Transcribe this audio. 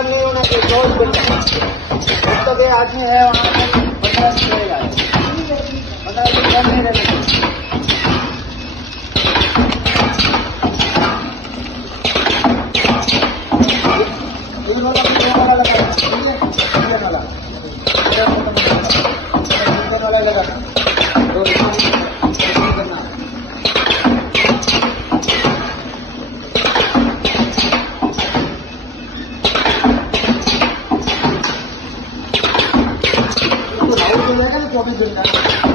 Open नहीं होना चाहिए, 24 घंटे। जब तक ये आदमी है वहाँ पर 15 दिन रहेगा, 15 दिन बंद नहीं रहना चाहिए। चौबीस दिन का